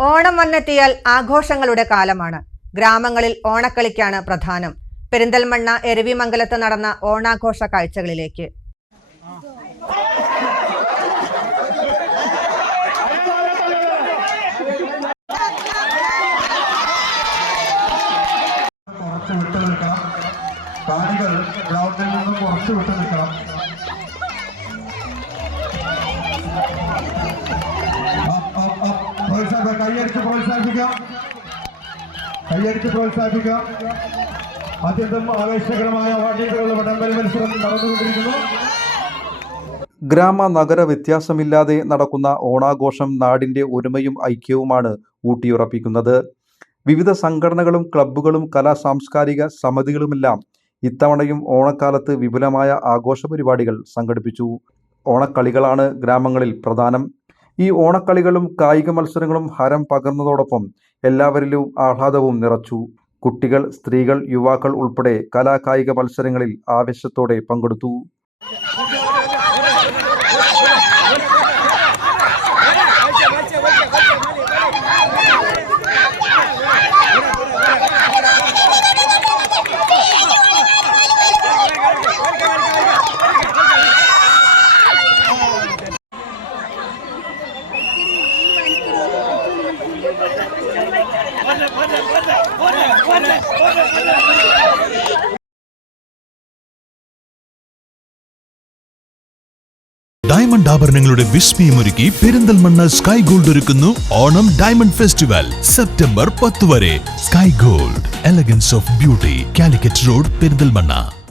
ഓണം വന്നെത്തിയാൽ ആഘോഷങ്ങളുടെ കാലമാണ്. ഗ്രാമങ്ങളിൽ ഓണക്കളിക്കാണ് പ്രധാനം. പെരിന്തൽമണ്ണ എരവിമംഗലത്ത് നടന്ന ഓണാഘോഷ കാഴ്ചകളിലേക്ക്. കുറച്ച് വിട്ടു നിൽക്കണം. കാണികൾ ഗ്രൗണ്ടിൽ നിന്നും കുറച്ച് വിട്ടു നിൽക്കണം. അപ്പ്. കൈയടിച്ച് പ്രോത്സാഹിപ്പിക്കാം. കൈയടിച്ച് പ്രോത്സാഹിപ്പിക്കാം. അത്യന്തം ആവേശകരമായ വാദ്യങ്ങളുടെ വടംവലി മത്സരം നടന്നുകൊണ്ടിരിക്കുന്നു. ഗ്രാമ നഗര വ്യത്യാസമില്ലാതെ നടക്കുന്ന ഓണാഘോഷം നാടിന്റെ ഒരുമയും ഐക്യവുമാണ് ഊട്ടിയുറപ്പിക്കുന്നത്. വിവിധ സംഘടനകളും ക്ലബ്ബുകളും കലാ സാംസ്കാരിക സമിതികളുമെല്ലാം ഇത്തവണയും ഓണക്കാലത്ത് വിപുലമായ ആഘോഷ പരിപാടികൾ സംഘടിപ്പിച്ചു. ഓണക്കളികളാണ് ഗ്രാമങ്ങളിൽ പ്രധാനം. ഈ ഓണക്കളികളും കായിക മത്സരങ്ങളും ഹരം പകർന്നതോടൊപ്പം എല്ലാവരിലും ആഹ്ലാദവും നിറച്ചു. കുട്ടികൾ സ്ത്രീകൾ യുവാക്കൾ ഉൾപ്പെടെ കലാകായിക മത്സരങ്ങളിൽ ആവേശത്തോടെ പങ്കെടുത്തു. ഡയമണ്ട് ആഭരണങ്ങളുടെ വിസ്മയമൊരുക്കി പെരിന്തൽമണ്ണ സ്കൈ ഗോൾഡ് ഒരുക്കുന്നു ഓണം ഡയമണ്ട് ഫെസ്റ്റിവൽ സെപ്റ്റംബർ പത്ത് വരെ. Sky gold elegance of beauty Calicut road Perinthalmanna.